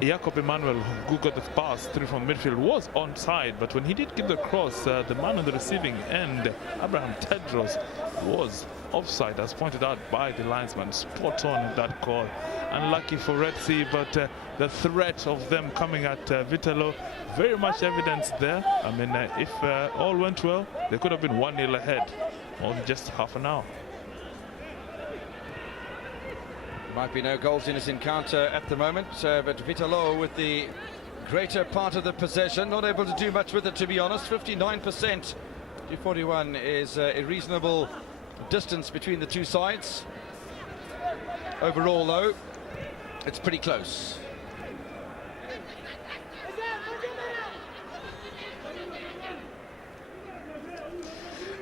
Jakob Emmanuel, who got the pass through from midfield, was onside, but when he did give the cross, the man on the receiving end, Abraham Tedros, was offside, as pointed out by the linesman. Spot on that call. Unlucky for Red Sea, but the threat of them coming at Vitalo, very much evidence there. I mean, if all went well, they could have been 1-0 ahead on just half an hour. Might be no goals in this encounter at the moment, but Vitalo with the greater part of the possession, not able to do much with it, to be honest. 59% to 41 is a reasonable distance between the two sides. Overall, though, it's pretty close.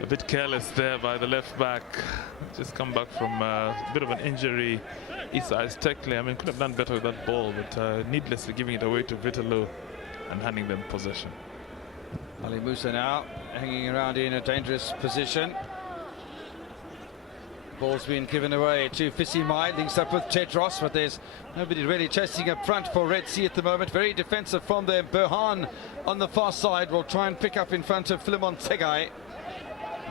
A bit careless there by the left back. Just come back from a bit of an injury. Isa Tekle, I mean, could have done better with that ball, but needlessly giving it away to Vitalo and handing them possession. Ali Musa now hanging around in a dangerous position. Ball's been given away to Fisimai, links up with Tedros, but there's nobody really chasing up front for Red Sea at the moment. Very defensive from there. Burhan on the far side will try and pick up in front of Philemon Tsegai.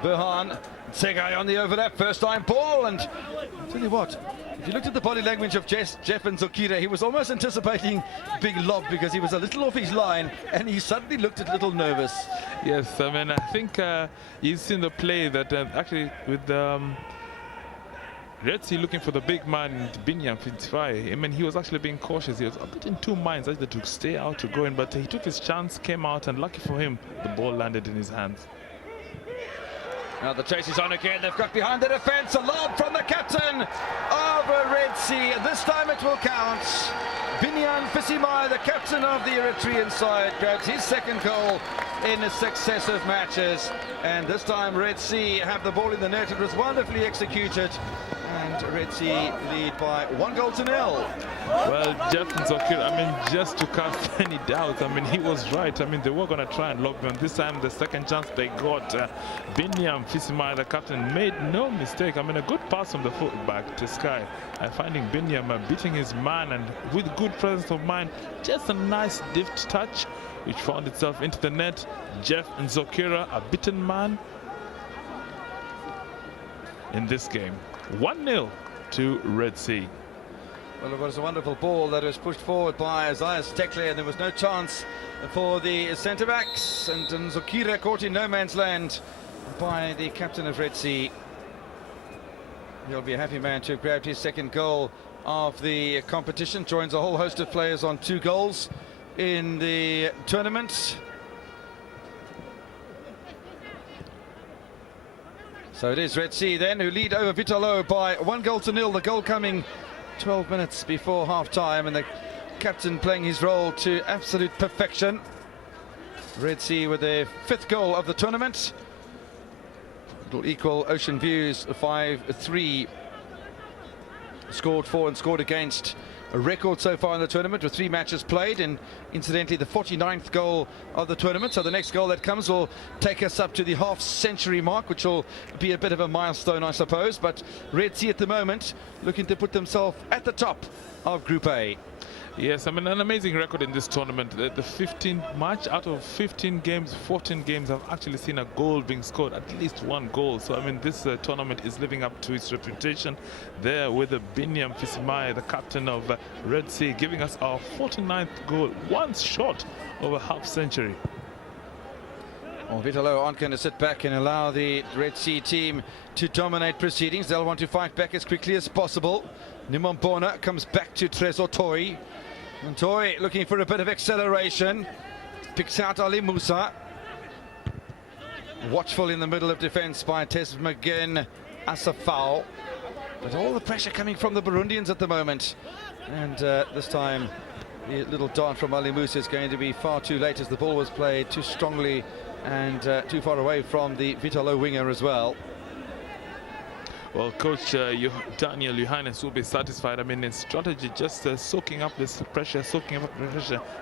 Burhan, Tsegai on the overlap, first time ball, and I'll tell you what, if you looked at the body language of Jeff and Zokira, he was almost anticipating big lob because he was a little off his line and he suddenly looked a little nervous. Yes, I mean, I think you've seen the play that actually with Red Sea looking for the big man, Binyam Fitzfai. I mean, he was actually being cautious. He was a bit in two minds, either to stay out, to go in, but he took his chance, came out, and lucky for him, the ball landed in his hands. Now the chase is on again. They've got behind the defense. A lob from the captain of Red Sea. This time it will count. Binyan Fisimai, the captain of the Eritrean side, grabs his second goal in successive matches. And this time Red Sea have the ball in the net. It was wonderfully executed. And Red Sea lead by 1-0. Well, Jeff Nzokira, I mean, just to cast any doubt, I mean, he was right. I mean, they were going to try and lock them. This time, the second chance they got, Binyam Fisimai, the captain, made no mistake. I mean, a good pass from the fullback to Sky. And finding Binyam beating his man and with good presence of mind, just a nice deft touch, which found itself into the net. Jeff Nzokira, a beaten man in this game. 1-0 to Red Sea. Well, it was a wonderful ball that was pushed forward by Isaiah Tekle, and there was no chance for the centre-backs, and Nzokira caught in no man's land by the captain of Red Sea. He'll be a happy man to have grabbed his second goal of the competition. Joins a whole host of players on 2 goals in the tournament. So it is Red Sea then who lead over Vitalo by 1-0. The goal coming 12 minutes before half-time, and the captain playing his role to absolute perfection. Red Sea with their 5th goal of the tournament. It'll equal Ocean View's 5-3. Scored for and scored against. A record so far in the tournament with 3 matches played, and incidentally the 49th goal of the tournament. So the next goal that comes will take us up to the half-century mark, which will be a bit of a milestone, I suppose. But Red Sea at the moment looking to put themselves at the top of Group A. Yes, I mean, an amazing record in this tournament. The 15th match out of 15 games, 14 games have actually seen a goal being scored, at least 1 goal. So, I mean, this tournament is living up to its reputation there with the Binyam Fisimai, the captain of Red Sea, giving us our 49th goal, 1 shot over half-century. Well, Vitalo aren't going to sit back and allow the Red Sea team to dominate proceedings. They'll want to fight back as quickly as possible. Nimbona comes back to Tresor Toy. And Toy looking for a bit of acceleration. Picks out Ali Musa. Watchful in the middle of defense by Tesmagen Asafao. But all the pressure coming from the Burundians at the moment. And this time the little dart from Ali Musa is going to be far too late, as the ball was played too strongly and too far away from the Vitalo winger as well. Well, Coach Daniel Johannes will be satisfied. I mean, his strategy just soaking up this pressure,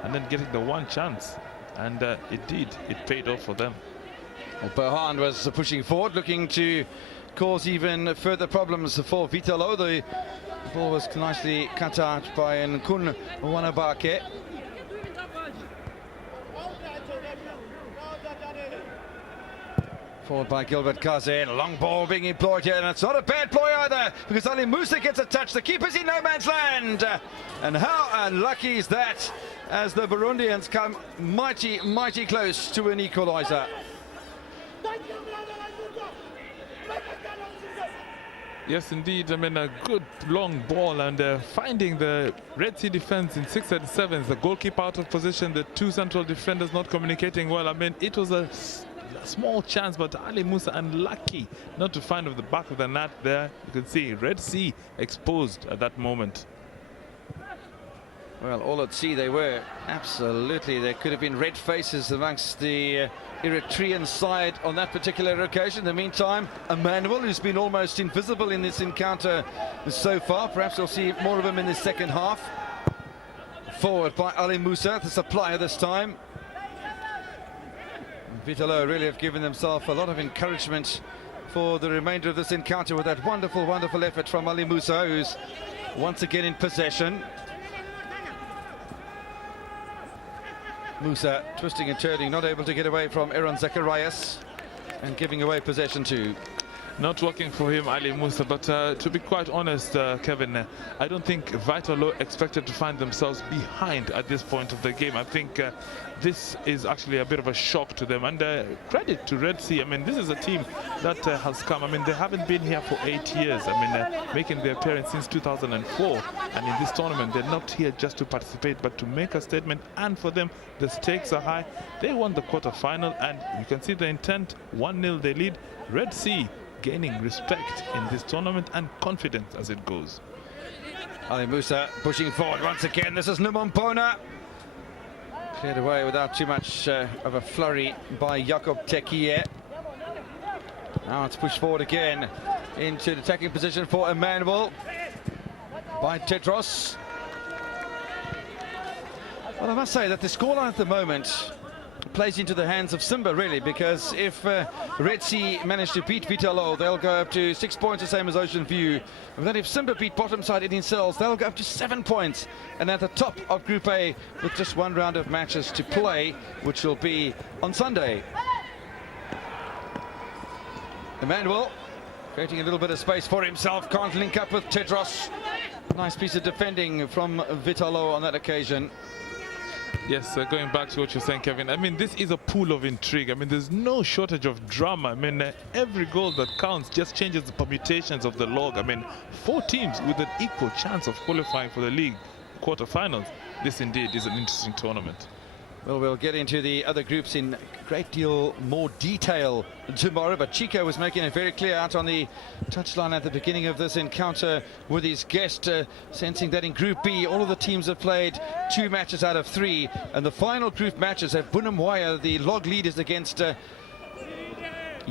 and then getting the 1 chance. And it did. It paid off for them. Well, Burhan was pushing forward, looking to cause even further problems for Vitalo. The The ball was nicely cut out by Nkun Wanabake. Forward by Gilbert Kazin. Long ball being employed here, and it's not a bad ploy either, because Ali Musa gets a touch. The keeper's in no man's land. And how unlucky is that, as the Burundians come mighty, mighty close to an equaliser. Yes, indeed. I mean, a good long ball, and finding the Red Sea defense in 637s, the goalkeeper out of position, the two central defenders not communicating well. I mean, it was a small chance, but Ali Musa unlucky not to find of the back of the net there. You can see Red Sea exposed at that moment. Well, all at sea they were. Absolutely. There could have been red faces amongst the Eritrean side on that particular occasion. In the meantime, Emmanuel, who's been almost invisible in this encounter so far. Perhaps we'll see more of him in the second half. Forward by Ali Musa, the supplier this time. Vitalo really have given themselves a lot of encouragement for the remainder of this encounter with that wonderful, wonderful effort from Ali Musa, who's once again in possession. Musa twisting and turning, not able to get away from Aaron Zacharias, and giving away possession too. Not working for him, Ali Musa, but to be quite honest, Kevin, I don't think Vitalo expected to find themselves behind at this point of the game. I think this is actually a bit of a shock to them, and credit to Red Sea. I mean, this is a team that has come. I mean, they haven't been here for 8 years. I mean, making their appearance since 2004, and in this tournament, they're not here just to participate, but to make a statement, and for them, the stakes are high. They won the quarter-final, and you can see the intent. 1-0 they lead. Red Sea gaining respect in this tournament and confidence as it goes. Ali Musa pushing forward once again. This is Numumpona. Cleared away without too much of a flurry by Jakob Tekie. Now it's pushed forward again into the attacking position for Emmanuel by Tedros. Well, I must say that the scoreline at the moment plays into the hands of Simba, really, because if Red Sea manage to beat Vitalo, they'll go up to 6 points, the same as Ocean View. And then if Simba beat bottom side Indian Cells, they'll go up to 7 points. And at the top of Group A, with just one round of matches to play, which will be on Sunday. Emmanuel creating a little bit of space for himself, can't link up with Tedros. Nice piece of defending from Vitalo on that occasion. Yes, going back to what you're saying, Kevin, I mean, this is a pool of intrigue. I mean, there's no shortage of drama. I mean, every goal that counts just changes the permutations of the log. I mean, 4 teams with an equal chance of qualifying for the league quarterfinals. This indeed is an interesting tournament. Well, we'll get into the other groups in a great deal more detail tomorrow, but Chico was making it very clear out on the touchline at the beginning of this encounter with his guest, sensing that in Group B, all of the teams have played 2 matches out of 3, and the final group matches have Bunamwaya, the log leaders, against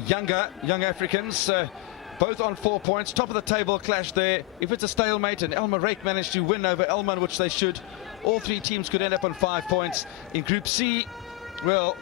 Young Africans, both on 4 points. Top of the table clash there. If it's a stalemate and Elmer Rake managed to win over Elman, which they should, all 3 teams could end up on 5 points. In Group C, well,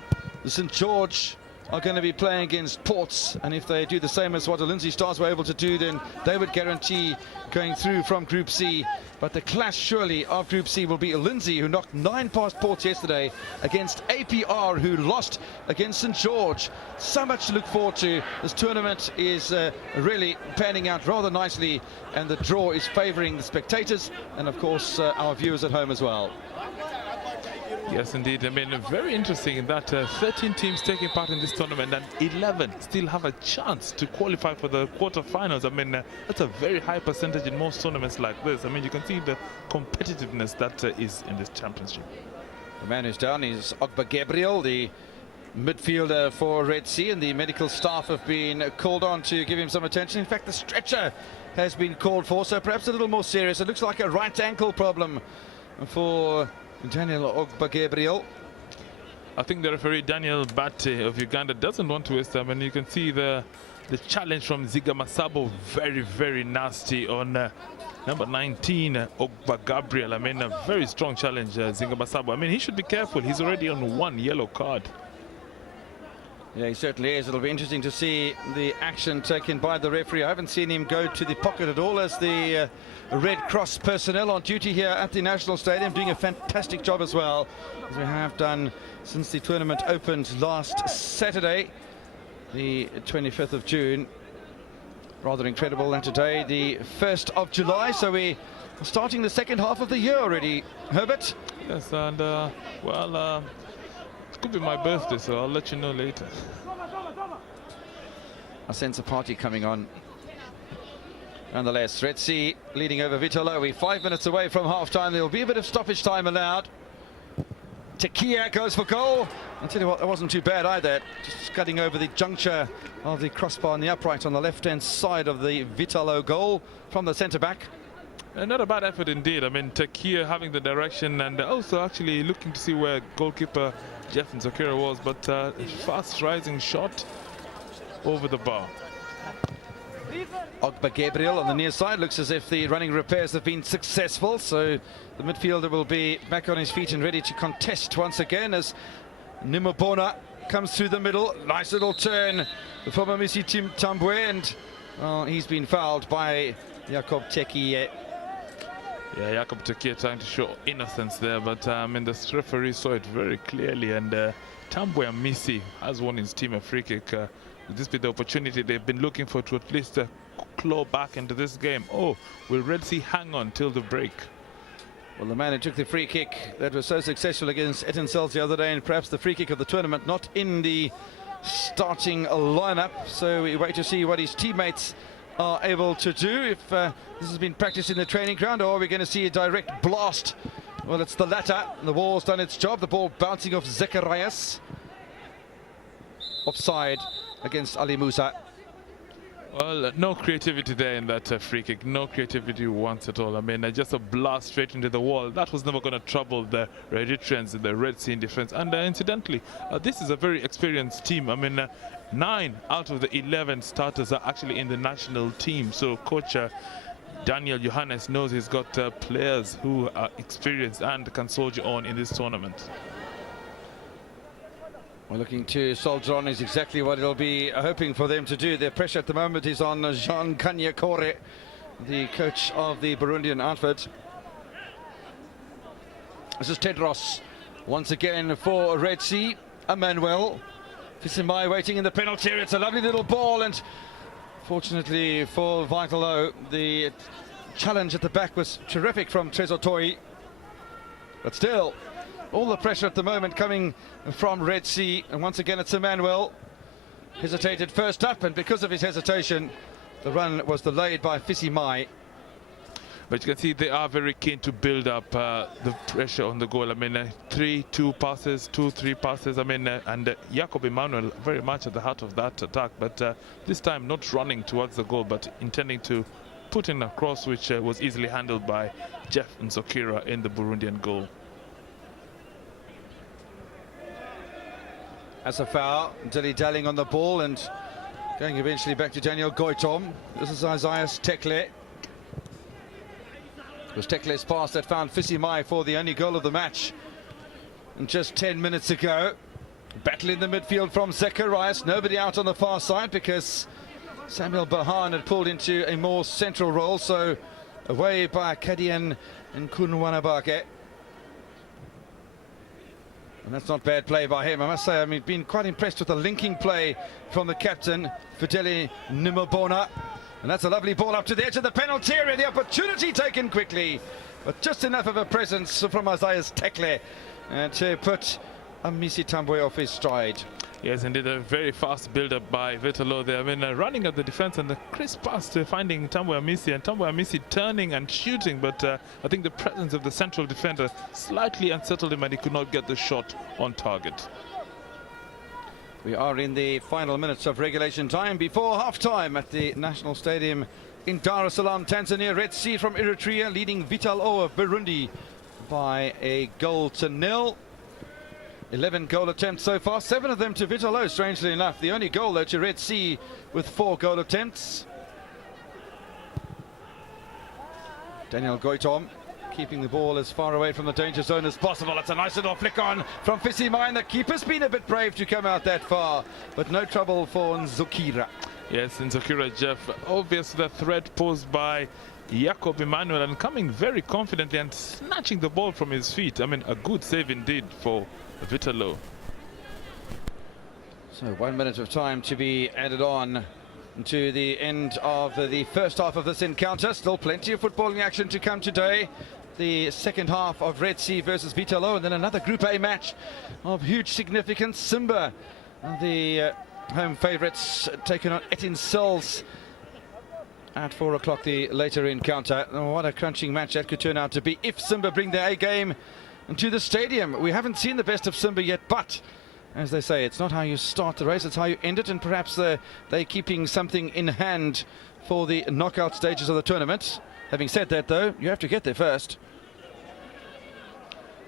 the St. George are going to be playing against Ports, and if they do the same as what the Lindsay Stars were able to do, then they would guarantee going through from Group C. But the clash surely of Group C will be Lindsay, who knocked 9 past Ports yesterday, against APR, who lost against St. George. So much to look forward to. This tournament is really panning out rather nicely, and the draw is favouring the spectators and, of course, our viewers at home as well. Yes, indeed. I mean, very interesting in that 13 teams taking part in this tournament and 11 still have a chance to qualify for the quarterfinals. I mean, that's a very high percentage in most tournaments like this. I mean, you can see the competitiveness that is in this championship. The man who's down is Ogba Gabriel, the midfielder for Red Sea, and the medical staff have been called on to give him some attention. In fact, the stretcher has been called for, so perhaps a little more serious. It looks like a right ankle problem for Daniel Ogba Gabriel. I think the referee Daniel Bate of Uganda doesn't want to waste time, and you can see the challenge from Ziga Masabo, very, very nasty on number 19 Ogba Gabriel. I mean, a very strong challenge, Ziga Masabo. I mean, he should be careful. He's already on 1 yellow card. Yeah, he certainly is. It'll be interesting to see the action taken by the referee. I haven't seen him go to the pocket at all as the Red Cross personnel on duty here at the National Stadium, doing a fantastic job as well, as we have done since the tournament opened last Saturday, the 25th of June. Rather incredible. And today, the 1st of July, so we are starting the second half of the year already. Herbert? Yes, and well, it could be my birthday, so I'll let you know later. I sense a party coming on. Nonetheless, Red Sea leading over Vitalo. We're 5 minutes away from half-time. There will be a bit of stoppage time allowed. Tekia goes for goal. I'll tell you what, that wasn't too bad either. Just cutting over the juncture of the crossbar and the upright on the left-hand side of the Vitalo goal from the centre-back. Not a bad effort indeed. I mean, Tekia having the direction and also actually looking to see where goalkeeper Jeff Nzokira was, but fast rising shot over the bar. Ogba Gabriel on the near side. Looks as if the running repairs have been successful, so the midfielder will be back on his feet and ready to contest once again as Nimobona comes through the middle. Nice little turn from Amisi Tambwe, and well, he's been fouled by Jacob Tekia. Yeah, Jacob Tekia trying to show innocence there, but I mean, the referee saw it very clearly, and Tambwe Amisi has won his team a free kick. Will this be the opportunity they've been looking for to at least claw back into this game? Oh, will Red Sea hang on till the break? Well, the man who took the free kick that was so successful against Etincelles the other day, and perhaps the free kick of the tournament, not in the starting lineup. So we wait to see what his teammates are able to do, if this has been practiced in the training ground, or are we going to see a direct blast? Well, it's the latter. The ball's done its job. The ball bouncing off Zacharias. Offside against Ali Musa. Well, no creativity there in that free kick. No creativity once at all. I mean, just a blast straight into the wall. That was never going to trouble the Eritreans in the Red Sea in defense. And incidentally, this is a very experienced team. I mean, 9 out of the 11 starters are actually in the national team. So coach Daniel Johannes knows he's got players who are experienced and can soldier on in this tournament. Well, looking to soldier on is exactly what it'll be hoping for them to do. Their pressure at the moment is on Jean Kanyakore, the coach of the Burundian outfit. This is Tedros once again for Red Sea. Emmanuel Fisimai waiting in the penalty area. It's a lovely little ball, and fortunately for Vitalo, the challenge at the back was terrific from Trezor Toi. But still, all the pressure at the moment coming from Red Sea, and once again it's Emmanuel. Hesitated first up, and because of his hesitation, the run was delayed by Fisimai. But you can see they are very keen to build up the pressure on the goal. I mean, 3-2 passes, 2-3 passes. I mean, and Jacob Emmanuel very much at the heart of that attack. But this time not running towards the goal, but intending to put in a cross, which was easily handled by Jeff Nzokira in the Burundian goal. As a foul, dilly-dallying on the ball and going eventually back to Daniel Goitom. This is Isaias Tekle. It was Tekle's pass that found Fisimai for the only goal of the match. And just 10 minutes ago, battle in the midfield from Zacharias. Nobody out on the far side because Samuel Bahan had pulled into a more central role. So away by Kadian Nkunwanabake. And that's not bad play by him, I must say. I mean, been quite impressed with the linking play from the captain, Fideli Nimobona. And that's a lovely ball up to the edge of the penalty area. The opportunity taken quickly, but just enough of a presence from Isaias Tekle to put Amisi Tambwe off his stride. Yes, indeed, a very fast build-up by Vitalo there. I mean, running at the defense and the crisp pass to finding Tambwe Amisi, and Tambwe Amisi turning and shooting, but I think the presence of the central defender slightly unsettled him and he could not get the shot on target. We are in the final minutes of regulation time before half-time at the National Stadium in Dar es Salaam, Tanzania. Red Sea from Eritrea leading Vitalo of Burundi by a 1-0. 11 goal attempts so far, 7 of them to Vitalo, strangely enough. The only goal, though, to Red Sea with 4 goal attempts. Daniel Goitom keeping the ball as far away from the danger zone as possible. It's a nice little flick on from Fisimai, and the keeper's been a bit brave to come out that far, but no trouble for Nzukira. Yes, Nzukira, Jeff, obviously the threat posed by Jacob Emmanuel, and coming very confidently and snatching the ball from his feet. I mean, a good save indeed for Vitalo. So 1 minute of time to be added on to the end of the first half of this encounter. Still plenty of footballing action to come today. The second half of Red Sea versus Vitalo, and then another Group A match of huge significance. Simba, the home favourites, taking on Etincelles at 4 o'clock, the later encounter. Oh, what a crunching match that could turn out to be if Simba bring their A game to the stadium. We haven't seen the best of Simba yet, but as they say, it's not how you start the race, it's how you end it, and perhaps they're keeping something in hand for the knockout stages of the tournament. Having said that, though, you have to get there first.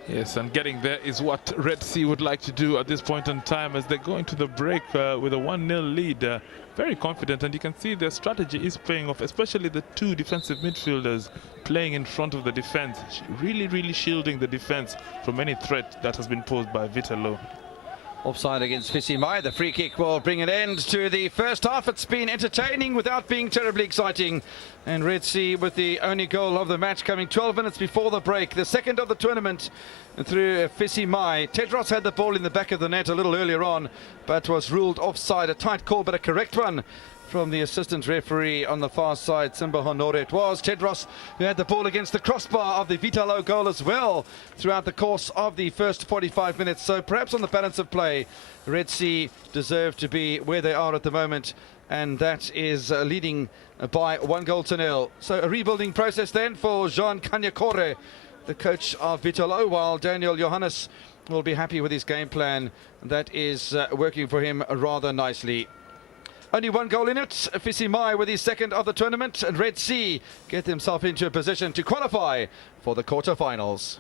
Yes, and getting there is what Red Sea would like to do at this point in time as they go into the break with a 1-0 lead. Very confident, and you can see their strategy is paying off, especially the two defensive midfielders playing in front of the defense, really shielding the defense from any threat that has been posed by Vitalo. Offside against Fisimai. The free kick will bring an end to the first half. It's been entertaining without being terribly exciting. And Red Sea with the only goal of the match coming 12 minutes before the break. The second of the tournament through Fisimai. Tedros had the ball in the back of the net a little earlier on, but was ruled offside. A tight call, but a correct one from the assistant referee on the far side, Simba Honore. It was Tedros who had the ball against the crossbar of the Vitalo goal as well throughout the course of the first 45 minutes. So perhaps on the balance of play, Red Sea deserve to be where they are at the moment, and that is leading by 1-0. So a rebuilding process then for Jean Kanyakore, the coach of Vitalo, while Daniel Johannes will be happy with his game plan. That is working for him rather nicely. Only 1 goal in it. Fisimai with his second of the tournament, and Red Sea get themselves into a position to qualify for the quarterfinals.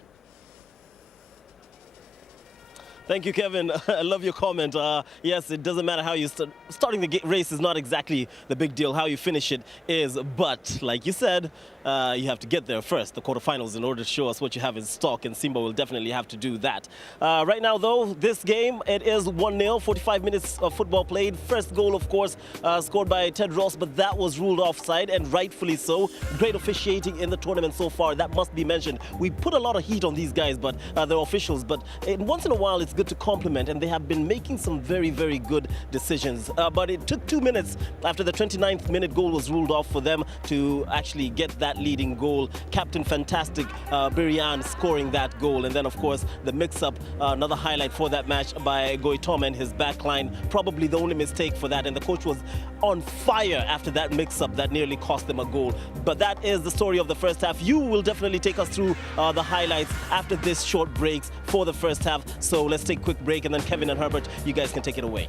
Thank you, Kevin. I love your comment. Yes, it doesn't matter how you starting the race is not exactly the big deal. How you finish it is. But like you said, you have to get there first, the quarterfinals, in order to show us what you have in stock, and Simba will definitely have to do that. Right now, though, this game, it is 1-0, 45 minutes of football played. First goal, of course, scored by Tedros, but that was ruled offside, and rightfully so. Great officiating in the tournament so far, that must be mentioned. We put a lot of heat on these guys, but they're officials, but once in a while, it's good to compliment, and they have been making some very good decisions. But it took 2 minutes after the 29th minute goal was ruled off for them to actually get that leading goal. Captain Fantastic Birian scoring that goal, and then of course the mix-up, another highlight for that match by Goitom and his backline. Probably the only mistake for that, and the coach was on fire after that mix-up that nearly cost them a goal. But that is the story of the first half. You will definitely take us through the highlights after this short breaks for the first half. So let's take a quick break, and then Kevin and Herbert, you guys can take it away.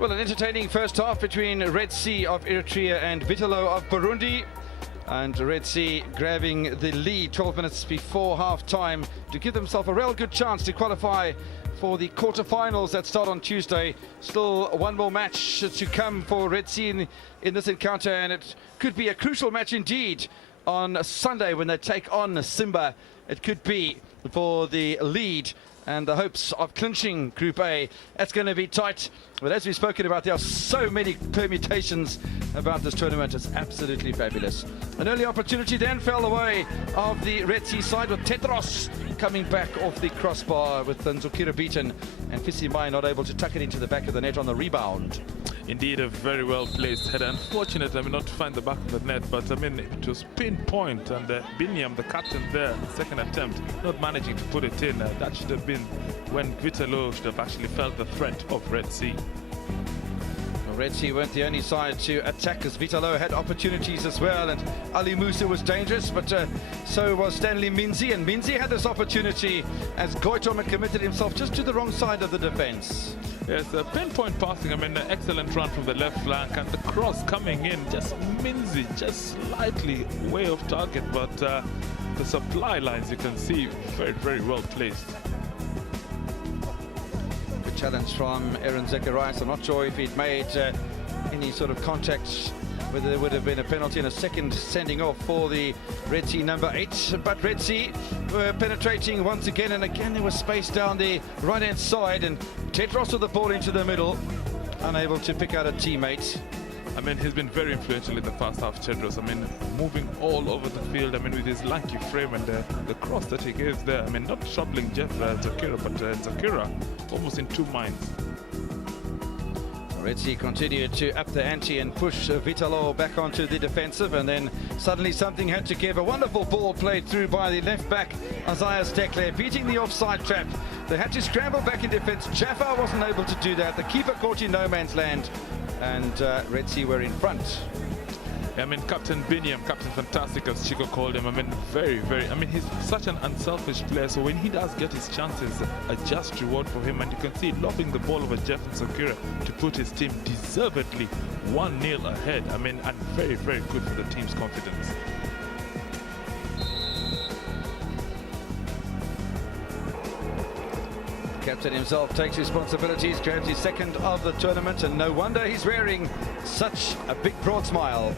Well, an entertaining first half between Red Sea of Eritrea and Vitalo of Burundi. And Red Sea grabbing the lead 12 minutes before half-time to give themselves a real good chance to qualify for the quarterfinals that start on Tuesday. Still one more match to come for Red Sea in this encounter, and it could be a crucial match indeed on Sunday when they take on Simba. It could be for the lead and the hopes of clinching Group A. That's going to be tight. But as we've spoken about, there are so many permutations about this tournament. It's absolutely fabulous. An early opportunity then fell away of the Red Sea side with Tedros coming back off the crossbar with Nzokira beaten and Fisimai not able to tuck it into the back of the net on the rebound. Indeed, a very well placed header. Unfortunate, not to find the back of the net, but it was pinpoint, and Binyam, the captain there, second attempt, not managing to put it in. That should have been when Vitalo should have actually felt the threat of Red Sea. Well, Red Sea weren't the only side to attack, as Vitalo had opportunities as well, and Ali Musa was dangerous, but so was Stanley Minzi, and Minzi had this opportunity as Goitom had committed himself just to the wrong side of the defense. Yes, pinpoint passing, an excellent run from the left flank, and the cross coming in, just Minzi, just slightly way off target, but the supply lines, you can see, very, very well placed. Good challenge from Aaron Zacharias. I'm not sure if he'd made any sort of contact, whether there would have been a penalty and a second sending off for the Red Sea number 8. But Red Sea were penetrating once again, and again there was space down the right-hand side, and Tedros with the ball into the middle, unable to pick out a teammate. He's been very influential in the first half, Tedros. Moving all over the field, with his lanky frame and the cross that he gave there. Not troubling Jeff Nzokira, but Nzokira almost in two minds. Red Sea continued to up the ante and push Vitalo back onto the defensive, and then suddenly something had to give. A wonderful ball played through by the left back, Isaiah Stekler, beating the offside trap. They had to scramble back in defense. Jaffa wasn't able to do that. The keeper caught in no man's land, and Red Sea were in front. Captain Binyam, Captain Fantastic, as Chico called him. Very, very. he's such an unselfish player. So when he does get his chances, a just reward for him. And you can see lobbing the ball over Jeff Nzokira to put his team deservedly 1-0 ahead. And very, very good for the team's confidence. Captain himself takes responsibilities, grabs his second of the tournament, and no wonder he's wearing such a big broad smile.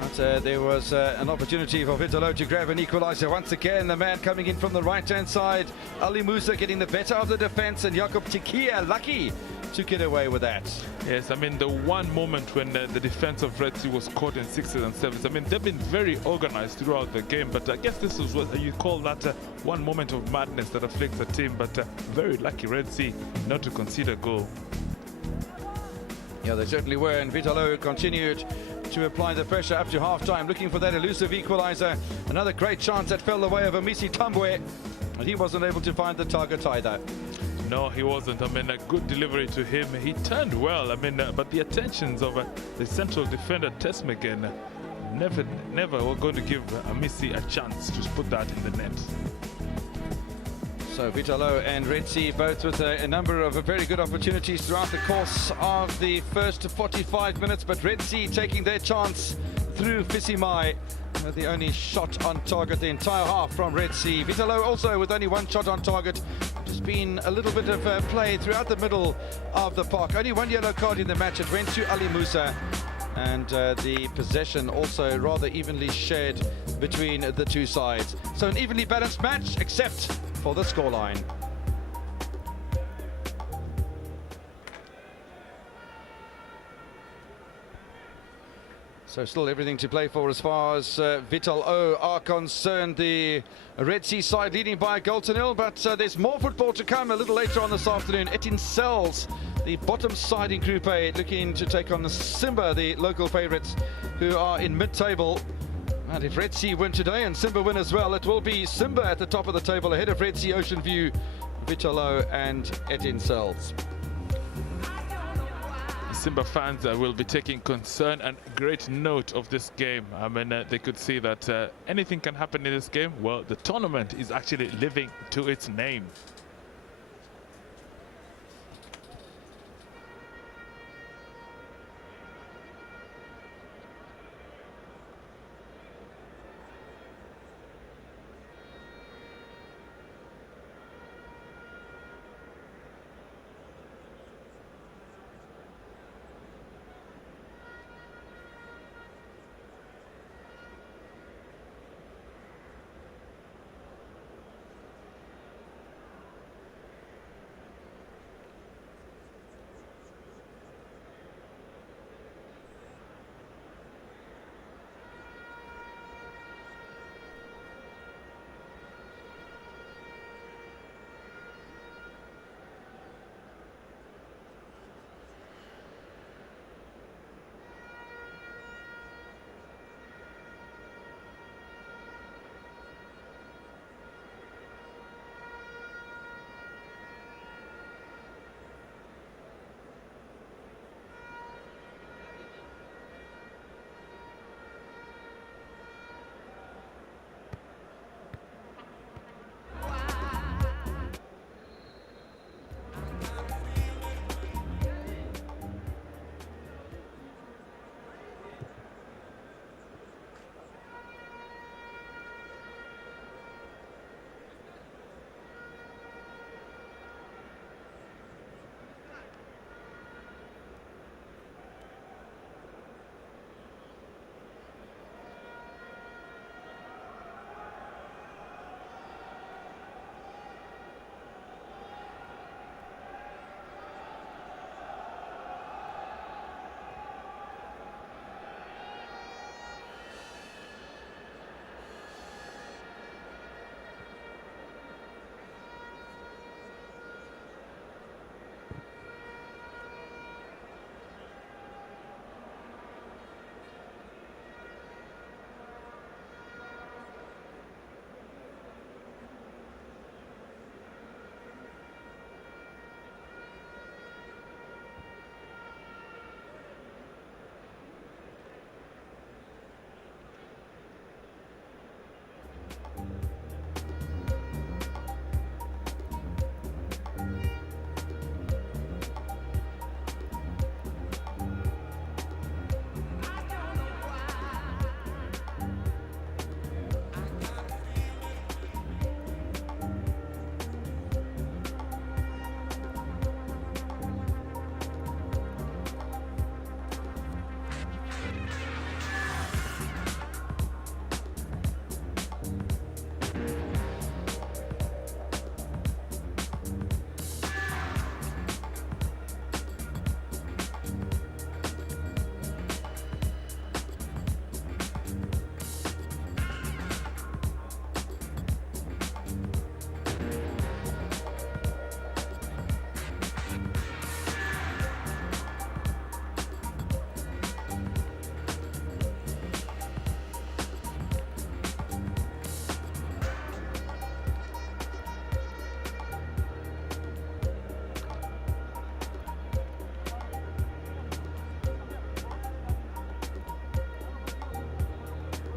But there was an opportunity for Vitalo to grab an equalizer once again. The man coming in from the right-hand side, Ali Musa getting the better of the defense, and Jakob Tikia lucky to get away with that. Yes, the one moment when the defense of Red Sea was caught in 6s and 7s. They've been very organized throughout the game, but I guess this is what you call that one moment of madness that afflicts the team, but very lucky Red Sea not to concede a goal. Yeah, they certainly were, and Vitalo continued to apply the pressure up to half-time, looking for that elusive equalizer. Another great chance that fell the way of Amisi Tambwe, and he wasn't able to find the target either. No, he wasn't. A good delivery to him. He turned well. But the attentions of the central defender, Tesmegen, never were going to give Amisi a chance to put that in the net. So Vitalo and Red Sea both with a number of very good opportunities throughout the course of the first 45 minutes, but Red Sea taking their chance through Fisimai. The only shot on target the entire half from Red Sea. Vitalo also with only one shot on target. Just been a little bit of play throughout the middle of the park. Only one yellow card in the match. It went to Ali Musa. And the possession also rather evenly shared between the two sides. So an evenly balanced match, except for the scoreline. So still everything to play for as far as Vitalo are concerned. The Red Sea side leading by a goal to nil, but there's more football to come a little later on this afternoon. Etincelles, the bottom side in Group A, looking to take on Simba, the local favourites, who are in mid-table. And if Red Sea win today and Simba win as well, it will be Simba at the top of the table ahead of Red Sea, Ocean View, Vitalo and Etincelles. Simba fans will be taking concern and great note of this game. They could see that anything can happen in this game. Well, the tournament is actually living to its name.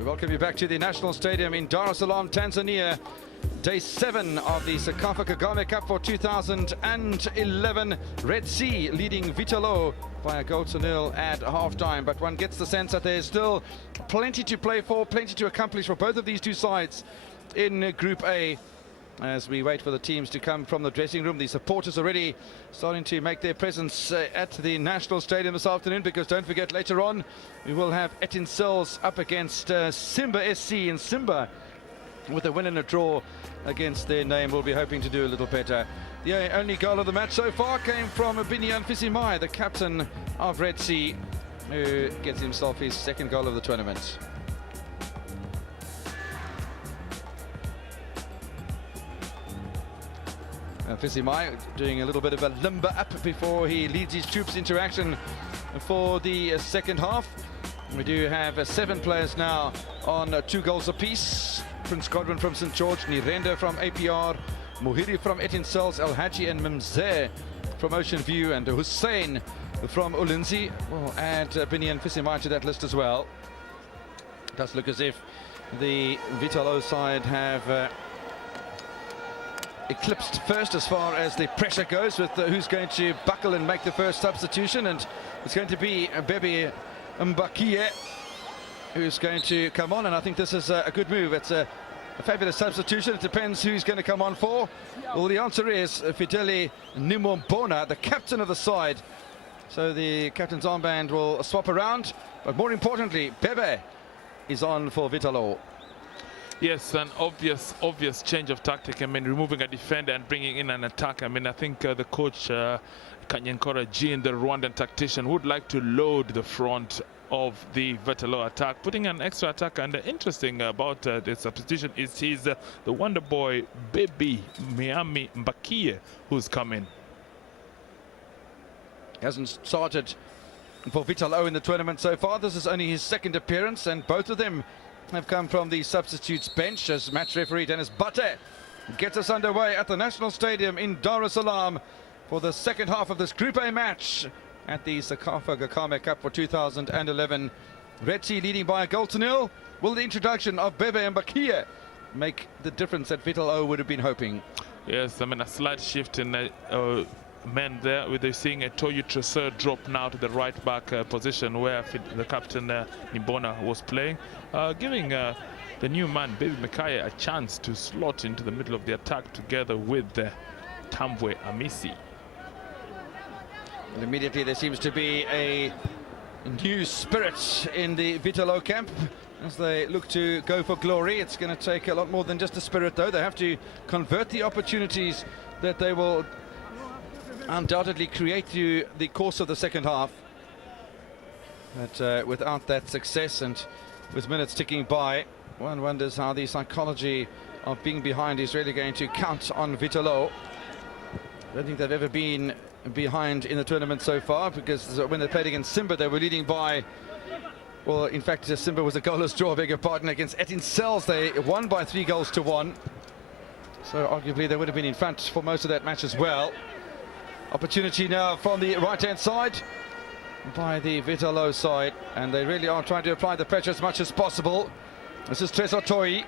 welcome you back to the National Stadium in Dar es Salaam, Tanzania. Day 7 of the Sekafa Kagame Cup for 2011. Red Sea leading Vitalo by a goal to nil at half-time. But one gets the sense that there's still plenty to play for, plenty to accomplish for both of these two sides in Group A. As we wait for the teams to come from the dressing room, the supporters already starting to make their presence at the National Stadium this afternoon, because don't forget, later on we will have Etincelles up against Simba SC, and Simba, with a win and a draw against their name, will be hoping to do a little better. The only goal of the match so far came from Binian Fisimai, the captain of Red Sea, who gets himself his second goal of the tournament. Fisimai doing a little bit of a limber up before he leads his troops into action for the second half. We do have 7 players now on 2 goals apiece. Prince Godwin from St. George, Nirenda from APR, Muhiri from Etincelles, El Haji and Mimze from Ocean View, and Hussein from Ulinzi. We'll add Binian Fisimai to that list as well. It does look as if the Vitalo side have eclipsed first as far as the pressure goes, with who's going to buckle and make the first substitution, and it's going to be Bebe Mbakie who's going to come on, and I think this is a good move. It's a fabulous substitution. It depends who's going to come on for. Well, the answer is Fideli Nimombona, the captain of the side. So the captain's armband will swap around, but more importantly, Bebe is on for Vitalo. Yes, an obvious change of tactic. I mean, removing a defender and bringing in an attacker. I mean, I think the coach, Kanyankora Jean, the Rwandan tactician, would like to load the front of the Vitalo attack, putting an extra attacker. And interesting about the substitution is he's the wonder boy, Baby Miami Mbakie, who's coming. Hasn't started for Vitalo in the tournament so far. This is only his second appearance, and both of them have come from the substitutes bench, as match referee Dennis Bate gets us underway at the National Stadium in Dar es Salaam for the second half of this Group A match at the Sekafa Kagame Cup for 2011. Red Sea leading by a goal to nil. Will the introduction of Bebe Mbakie make the difference that Vitalo would have been hoping? Yes, I mean, a slight shift in men there, with seeing a Toyu Tresor drop now to the right back position where the captain Nimbona was playing, giving the new man Baby Mbakie a chance to slot into the middle of the attack together with Tambwe Amisi. And immediately there seems to be a new spirit in the Vitalo camp as they look to go for glory. It's going to take a lot more than just a spirit, though. They have to convert the opportunities that they will undoubtedly create through the course of the second half. But without that success, and with minutes ticking by, one wonders how the psychology of being behind is really going to count on Vitalo. I don't think they've ever been behind in the tournament so far, because when they played against Simba, they were leading by, well, in fact, Simba was a goalless draw, I beg your pardon. Against Etincelles, they won by 3 goals to 1. So arguably they would have been in front for most of that match as well. Opportunity now from the right-hand side by the Vitalo side, and they really are trying to apply the pressure as much as possible. This is Tresor Toi,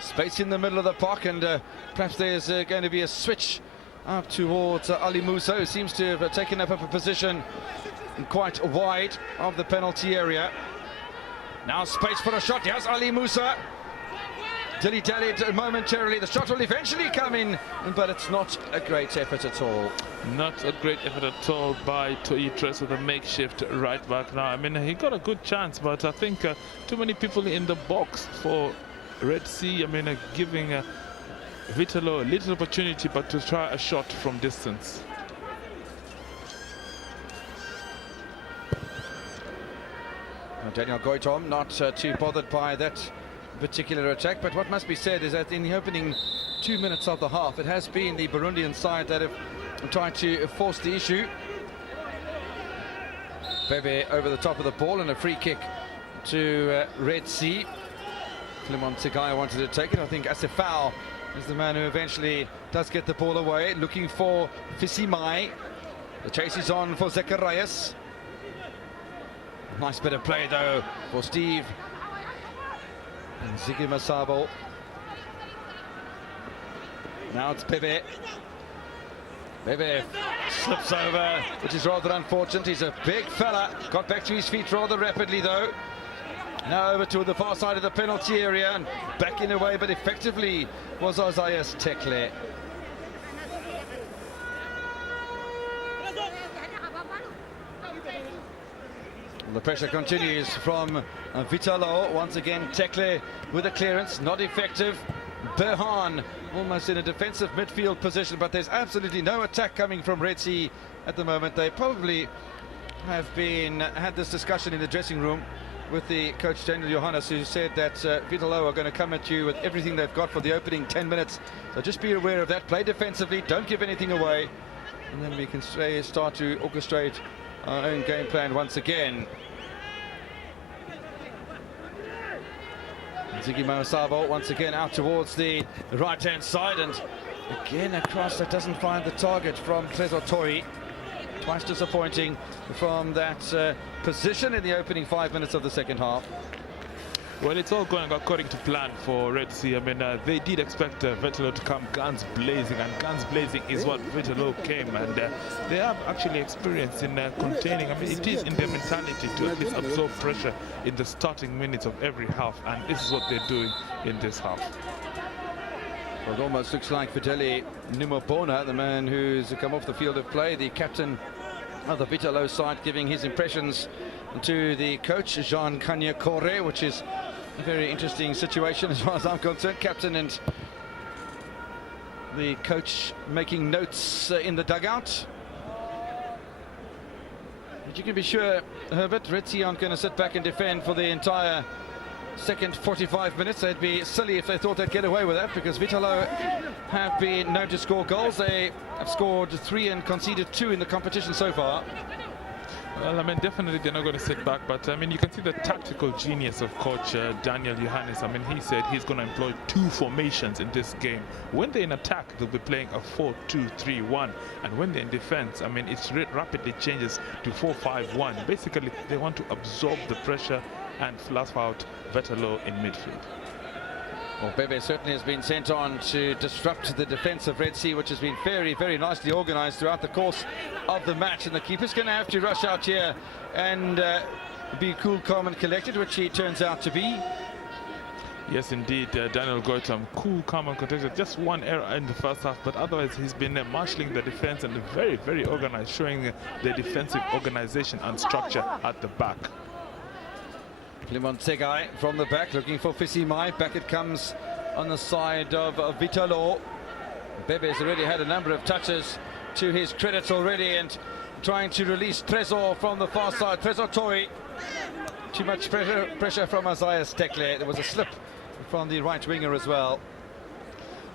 space in the middle of the park, and perhaps there's going to be a switch up towards Ali Musa, who seems to have taken up a position quite wide of the penalty area. Now space for a shot. Yes, Ali Musa dilly-dallied momentarily. The shot will eventually come in, but it's not a great effort at all. Not a great effort at all by Toyi Tresor, the makeshift right back now. I mean, he got a good chance, but I think too many people in the box for Red Sea. I mean, giving Vitalo a little opportunity, but to try a shot from distance. Daniel Goitom not too bothered by that particular attack, but what must be said is that in the opening 2 minutes of the half, it has been the Burundian side that have tried to force the issue. Bebe over the top of the ball, and a free kick to Red Sea. Clement Tsigaya wanted to take it. I think Asifao is the man who eventually does get the ball away, looking for Fisimai. The chase is on for Zacharias. Nice bit of play though for Steve And Ziggy Masabo. Now it's Bebe. Bebe slips over, which is rather unfortunate. He's a big fella. Got back to his feet rather rapidly, though. Now over to the far side of the penalty area and backing away, but effectively was Isaias Tekle. The pressure continues from Vitalo. Once again, Tekle with a clearance, not effective. Berhan almost in a defensive midfield position, but there's absolutely no attack coming from Red Sea at the moment. They probably have had this discussion in the dressing room with the coach Daniel Johannes, who said that Vitalo are going to come at you with everything they've got for the opening 10 minutes. So just be aware of that. Play defensively, don't give anything away, and then we can start to orchestrate our own game plan once again. Ziggy Masabo once again out towards the right-hand side, and again a cross that doesn't find the target from Tresor Toi. Twice disappointing from that position in the opening 5 minutes of the second half. Well, it's all going according to plan for Red Sea. I mean, they did expect Vitalo to come guns blazing, and guns blazing is what Vitalo came, and they have actually experience in containing. I mean, it is in their mentality to at least absorb pressure in the starting minutes of every half, and this is what they're doing in this half. Well, it almost looks like Fideli Nimobona, the man who's come off the field of play, the captain of the Vitalo side, giving his impressions to the coach, Jean Kanyakore, which is a very interesting situation as far as I'm concerned. Captain and the coach making notes in the dugout. But you can be sure, Herbert, Red Sea aren't going to sit back and defend for the entire second 45 minutes. They'd be silly if they thought they'd get away with that, because Vitalo have been known to score goals. They have scored 3 and conceded 2 in the competition so far. Well, I mean, definitely they're not going to sit back, but I mean, you can see the tactical genius of coach Daniel Johannes. I mean, he said he's going to employ 2 formations in this game. When they're in attack, they'll be playing a 4-2-3-1, and when they're in defense, I mean, it rapidly changes to 4-5-1. Basically, they want to absorb the pressure and flush out Vitalo in midfield. Well, Bebe certainly has been sent on to disrupt the defence of Red Sea, which has been very, very nicely organised throughout the course of the match. And the keeper's going to have to rush out here and be cool, calm and collected, which he turns out to be. Yes, indeed, Daniel Goitam, cool, calm and collected. Just one error in the first half, but otherwise he's been marshalling the defence and very, very organised, showing the defensive organisation and structure at the back. Clement Segai from the back, looking for Fisimai. Back it comes on the side of Vitalo. Bebe's already had a number of touches to his credit already, and trying to release Tresor from the far side. Tresor Toi. Too much pressure from Isaias Tekle. There was a slip from the right winger as well.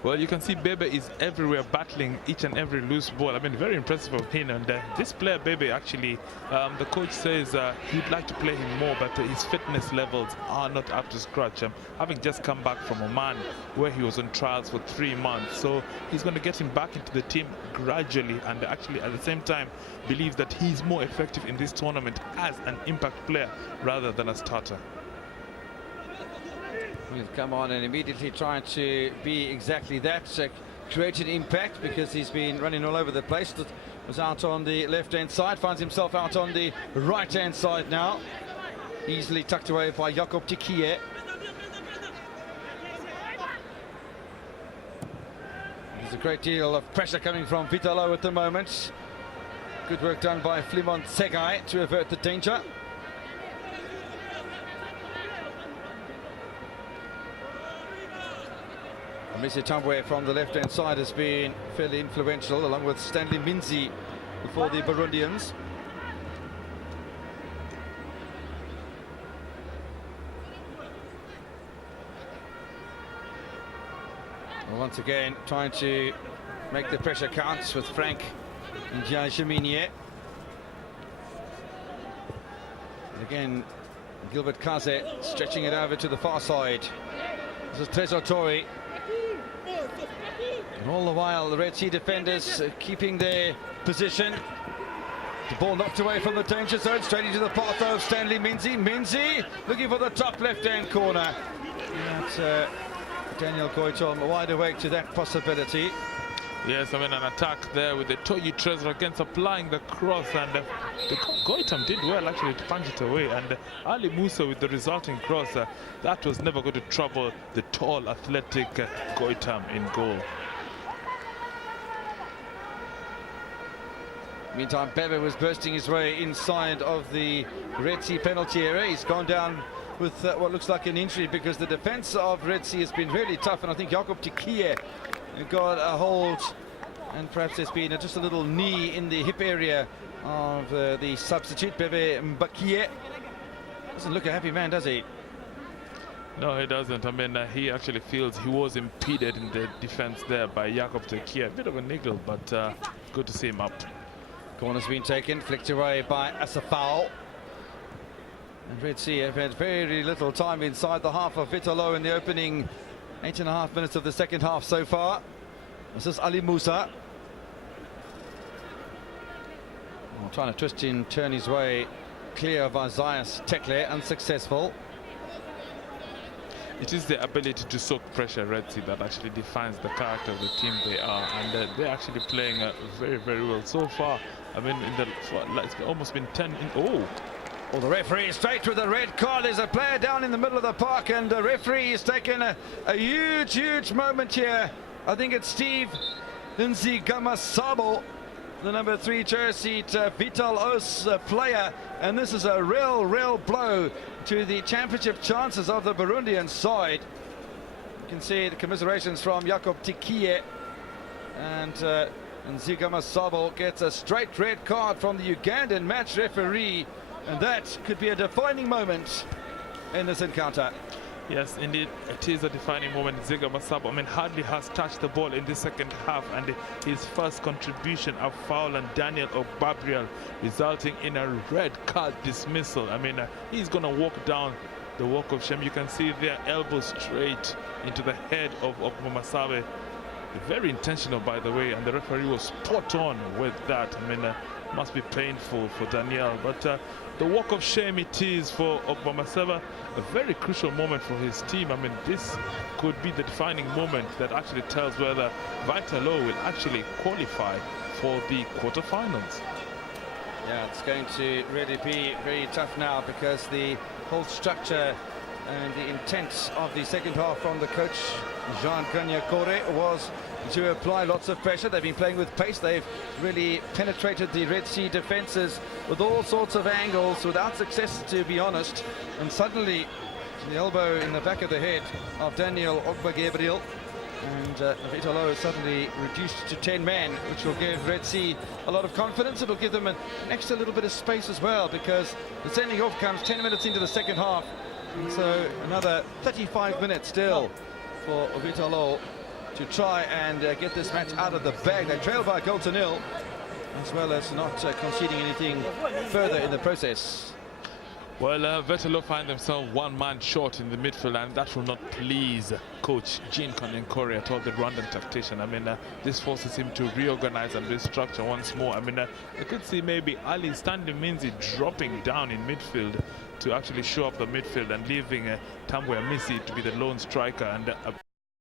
Well, you can see Bebe is everywhere battling each and every loose ball. I mean, very impressive of him. And this player, Bebe, actually, the coach says he'd like to play him more, but his fitness levels are not up to scratch. Having just come back from Oman, where he was on trials for 3 months. So he's going to get him back into the team gradually, and actually at the same time believes that he's more effective in this tournament as an impact player rather than a starter. He's come on and immediately trying to be exactly that, create an impact, because he's been running all over the place. Was out on the left-hand side, finds himself out on the right-hand side now. Easily tucked away by Jakob Tikie. There's a great deal of pressure coming from Vitalo at the moment. Good work done by Flimon Segai to avert the danger. Missy Tambwe from the left-hand side has been fairly influential, along with Stanley Minzi for the Burundians. Well, once again, trying to make the pressure count with Frank Ndiaye. And again, Gilbert Kaze stretching it over to the far side. This is Tresor Toi. And all the while, the Red Sea defenders keeping their position. The ball knocked away from the danger zone, straight into the path of Stanley Minzi. Minzi looking for the top left-hand corner. That Daniel Goitom wide awake to that possibility. Yes, I mean, an attack there with the Toyi Treasure against applying the cross, and the Goitom did well actually to punch it away, and Ali Musa with the resulting cross, that was never going to trouble the tall, athletic Goitom in goal. Meantime, Bebe was bursting his way inside of the Red Sea penalty area. He's gone down with what looks like an injury, because the defense of Red Sea has been really tough, and I think Jacob Tikie got a hold, and perhaps there's been just a little knee in the hip area of the substitute, Bebe Mbakie. Doesn't look a happy man, does he? No, he doesn't. I mean, he actually feels he was impeded in the defense there by Jacob Tikie. A bit of a niggle, but good to see him up. Corner's been taken, flicked away by Asafal. And Red Sea have had very little time inside the half of Vitalo in the opening 8.5 minutes of the second half so far. This is Ali Musa. Oh, trying to twist in, turn his way clear of Isaias Tekle, unsuccessful. It is the ability to soak pressure, Red Sea, that actually defines the character of the team they are, and they're actually playing very, very well so far. I mean, it's almost been 10 in. Well, the referee is straight with a red card. There's a player down in the middle of the park, and the referee is taking a huge moment here. I think it's Steve Nzigamasabo, the number 3 jersey Vitalo's player, and this is a real blow to the championship chances of the Burundian side. You can see the commiserations from Jacob Tikie, and Nzigamasabo gets a straight red card from the Ugandan match referee, and that could be a defining moment in this encounter. Yes, indeed, it is a defining moment. Nzigamasabo, I mean, hardly has touched the ball in the second half, and his first contribution, a foul on Daniel Obabriel, resulting in a red card dismissal. I mean, he's going to walk down the walk of shame. You can see their elbow straight into the head of Ogbomasabe. Very intentional, by the way, and the referee was spot on with that. I mean, must be painful for Daniel, but the walk of shame it is for Ogbomasabe. A very crucial moment for his team. I mean, this could be the defining moment that actually tells whether Vitalo will actually qualify for the quarterfinals. Yeah, it's going to really be very tough now, because the whole structure and the intent of the second half from the coach Jean Kanyakore was to apply lots of pressure. They've been playing with pace. They've really penetrated the Red Sea defenses with all sorts of angles without success, to be honest. And suddenly the elbow in the back of the head of Daniel Ogbogabriel, and Vitalo suddenly reduced to 10 men, which will give Red Sea a lot of confidence. It'll give them an extra little bit of space as well, because the sending off comes 10 minutes into the second half. And so another 35 minutes still for Vitalo to try and get this match out of the bag. They trail by a goal to nil, as well as not conceding anything further in the process. Well, Vitalo find themselves one man short in the midfield, and that will not please coach Jean Kanyakore at all, the Rwandan tactician. I mean, this forces him to reorganize and restructure once more. I mean, I could see maybe Ali Standiminzi dropping down in midfield to actually show up the midfield, and leaving Tambwe Amisi to be the lone striker, and